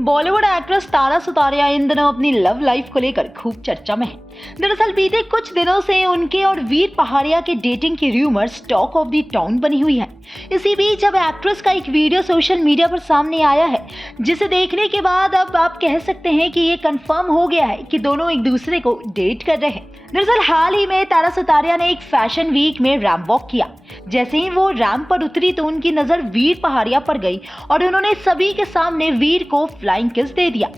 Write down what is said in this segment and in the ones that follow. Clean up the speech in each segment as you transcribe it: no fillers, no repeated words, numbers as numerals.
Bollywood actress Tara Sutaria इन दिनों अपनी love life को लेकर खूब चर्चा में है। दरअसल बीते कुछ दिनों से उनके और वीर पहाड़िया के डेटिंग की rumours talk of the town बनी हुई है। इसी बीच अब एक्ट्रेस का एक वीडियो सोशल मीडिया पर सामने आया है, जिसे देखने के बाद अब आप कह सकते हैं कि ये कंफर्म हो गया है कि दोनों एक दूसरे को डेट कर रहे हैं। दरअसल हाल ही में तारा सुतारिया ने एक फैशन वीक में रैंप वॉक किया। जैसे ही वो रैंप पर उतरी तो उनकी नजर वीर पहाड़िया पर गई और उन्होंने सभी के सामने वीर को फ्लाइंग किस दे दिया।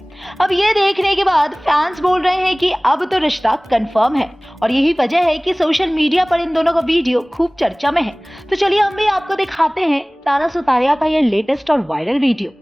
अब ये देखने के बाद फैंस बोल रहे हैं कि अब तो रिश्ता कंफर्म है और यही वजह है कि सोशल मीडिया पर इन दोनों का वीडियो खूब चर्चा में है। तो चलिए हम भी आपको दिखाते हैं तारा सुतारिया का ये लेटेस्ट और वायरल वीडियो।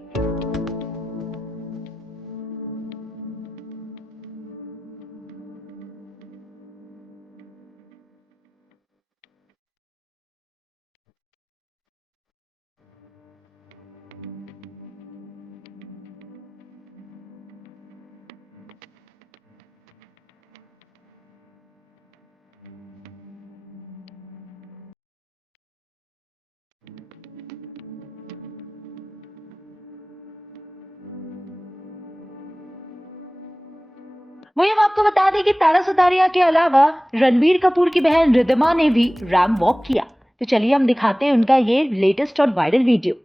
वही हम आपको बता दें कि तारा सुतारिया के अलावा रणबीर कपूर की बहन रिद्धिमा ने भी रैंप वॉक किया। तो चलिए हम दिखाते हैं उनका ये लेटेस्ट और viral video.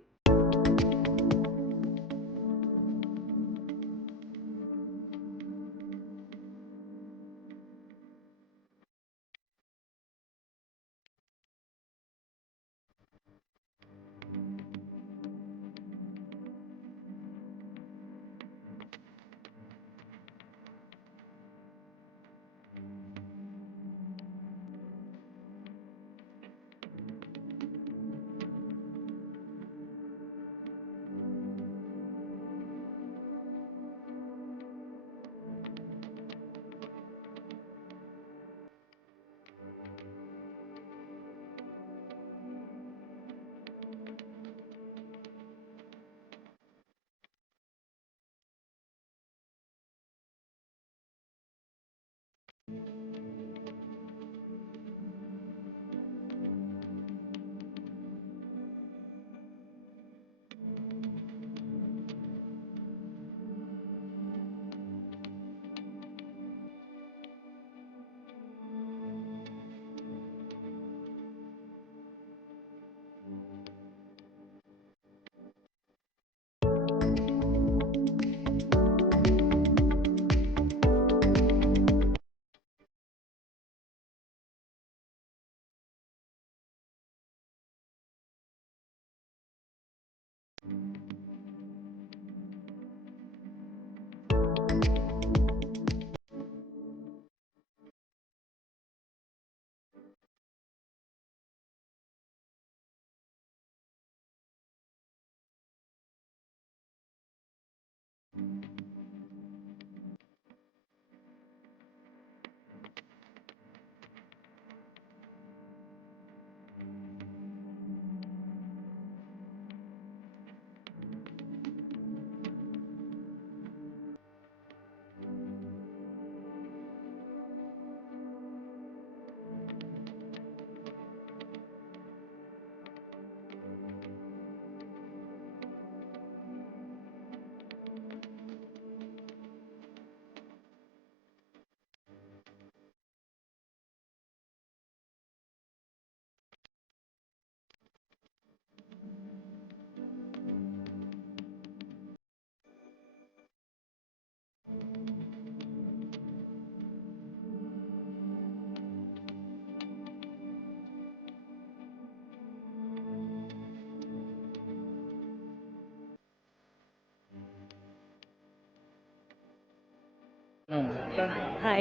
Hi.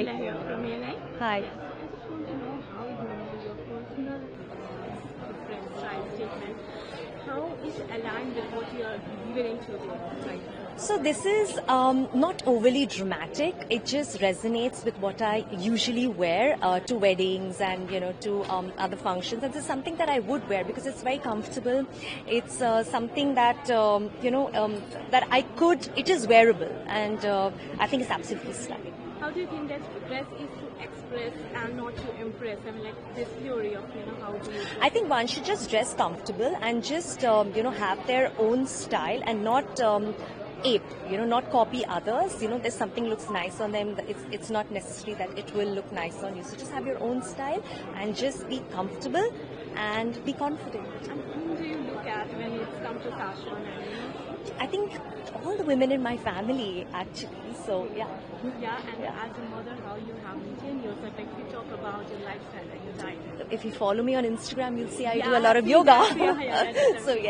Hi. How is aligned with what you are willing to do right now? So this is not overly dramatic. It just resonates with what I usually wear to weddings and to other functions. And this is something that I would wear because it's very comfortable. It's something that that I could. It is wearable, and I think it's absolutely stunning. How do you think that dress is to express and not to impress? I mean, like this theory of how do you? I think one should just dress comfortable and just have their own style and not ape, not copy others. There's something looks nice on them. It's not necessary that it will look nice on you. So just have your own style and just be comfortable and be confident. And whom do you look at when it's come to fashion? And, I think all the women in my family actually. So yeah. and as a mother, how you have maintained yourself? Like you talk about your lifestyle and your diet. If you follow me on Instagram, you'll see I do Yeah, a lot of I've seen yoga. that. Yeah, that's So yeah.